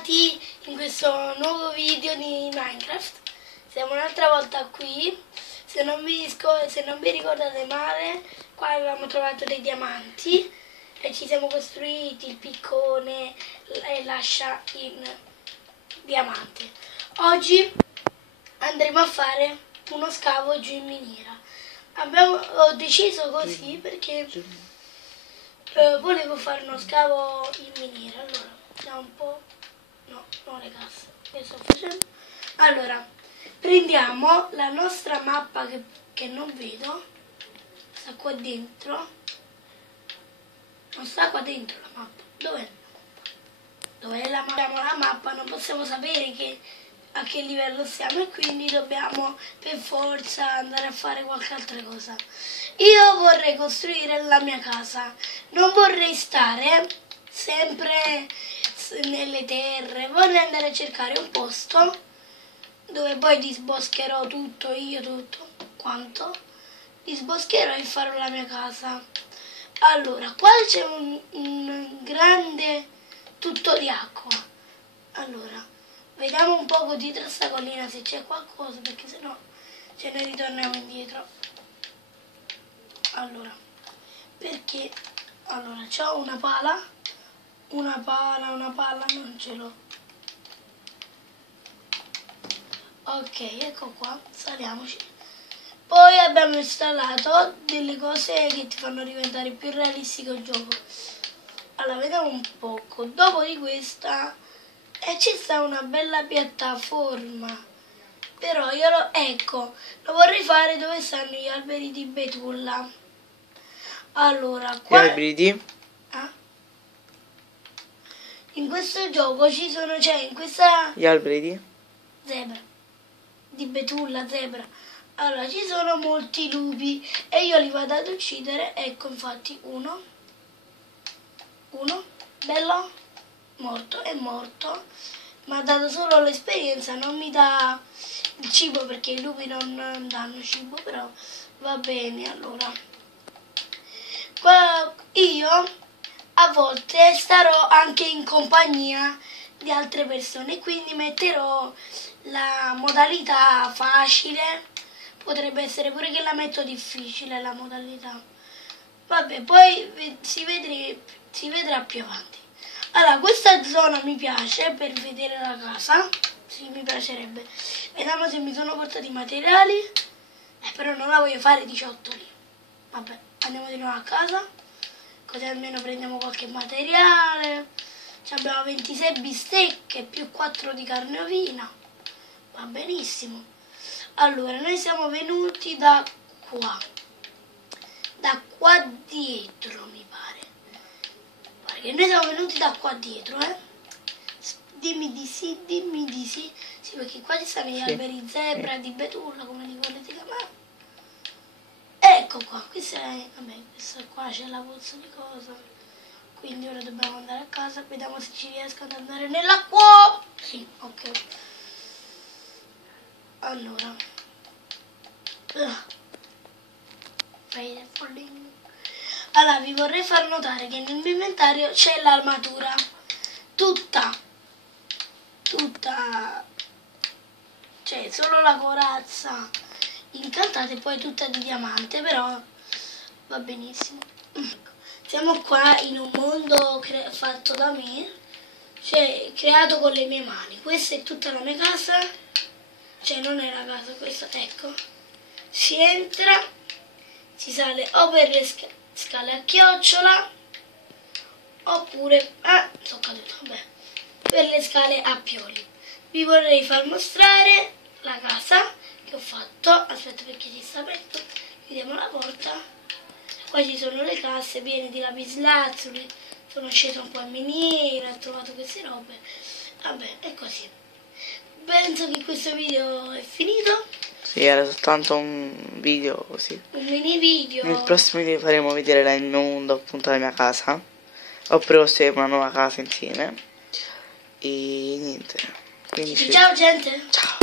bentornati in questo nuovo video di Minecraft. Siamo un'altra volta qui. Se non vi ricordate male, qua avevamo trovato dei diamanti e ci siamo costruiti il piccone e l'ascia in diamante. Oggi andremo a fare uno scavo giù in miniera. Ho deciso così perché volevo fare uno scavo in miniera. Allora, vediamo un po'. No, non le casse. Che sto facendo? Allora, prendiamo la nostra mappa che non vedo. Sta qua dentro. Non sta qua dentro la mappa. Dov'è? Dov'è la mappa? Abbiamo la mappa, non possiamo sapere a che livello siamo e quindi dobbiamo per forza andare a fare qualche altra cosa. Io vorrei costruire la mia casa, non vorrei stare sempre nelle terre, vorrei andare a cercare un posto dove poi disboscherò tutto, tutto quanto, disboscherò e farò la mia casa. Allora, qua c'è un grande tutto di acqua. Allora, vediamo un poco dietro sta collina se c'è qualcosa, perché sennò ce ne ritorniamo indietro. Allora, perché? Allora, c'ho una pala, non ce l'ho. Ok, ecco qua, saliamoci. Poi abbiamo installato delle cose che ti fanno diventare più realistico il gioco. Allora, vediamo un poco. Dopo di questa ci sta una bella piattaforma. Però io lo vorrei fare dove stanno gli alberi di betulla. Allora, qua... Gli alberi di? In questo gioco ci sono, in questa... Gli alberi di? Zebra. Di betulla, zebra. Allora, ci sono molti lupi e io li vado ad uccidere. Ecco, infatti, uno, bello, morto, è morto. Mi ha dato solo l'esperienza, non mi dà il cibo perché i lupi non danno cibo, però va bene. Allora, qua io a volte starò anche in compagnia di altre persone, quindi metterò la modalità facile, potrebbe essere pure che la metto difficile la modalità. Vabbè, poi si vedrà più avanti. Allora, questa zona mi piace per vedere la casa, sì, mi piacerebbe. Vediamo se mi sono portati i materiali, però non la voglio fare 18 lì. Vabbè, andiamo di nuovo a casa, così almeno prendiamo qualche materiale. Abbiamo 26 bistecche più 4 di carne ovina, va benissimo. Allora, noi siamo venuti da qua dietro, mi pare. Perché noi siamo venuti da qua dietro, Dimmi di sì. Sì, perché qua ci stanno gli alberi zebra, di betulla, come li volete chiamare. Ecco qua, questo qua c'è la pozza di cosa. Quindi ora dobbiamo andare a casa, vediamo se ci riesco ad andare nell'acqua. Sì, ok. Allora. Allora, vi vorrei far notare che nel mio inventario c'è l'armatura. Tutta. Cioè, solo la corazza incantata e poi tutta di diamante, però va benissimo. Siamo qua in un mondo fatto da me, cioè creato con le mie mani. Questa è tutta la mia casa, cioè non è la casa, questa, ecco. Si entra, si sale o per le scale a chiocciola, oppure, sono caduto, vabbè, per le scale a pioli. Vi vorrei far mostrare la casa che ho fatto. Aspetta, perché si sta aperto, chiudiamo la porta. Qua ci sono le casse piene di lapislazzuli, sono sceso un po' in miniera, ho trovato queste robe. Vabbè, è così. Penso che questo video è finito. Sì, era soltanto un video così. Un mini video. Nel prossimo video faremo vedere il mio mondo, appunto la mia casa. Oppure costruiremo una nuova casa insieme. E niente. Quindi Ciao gente! Ciao!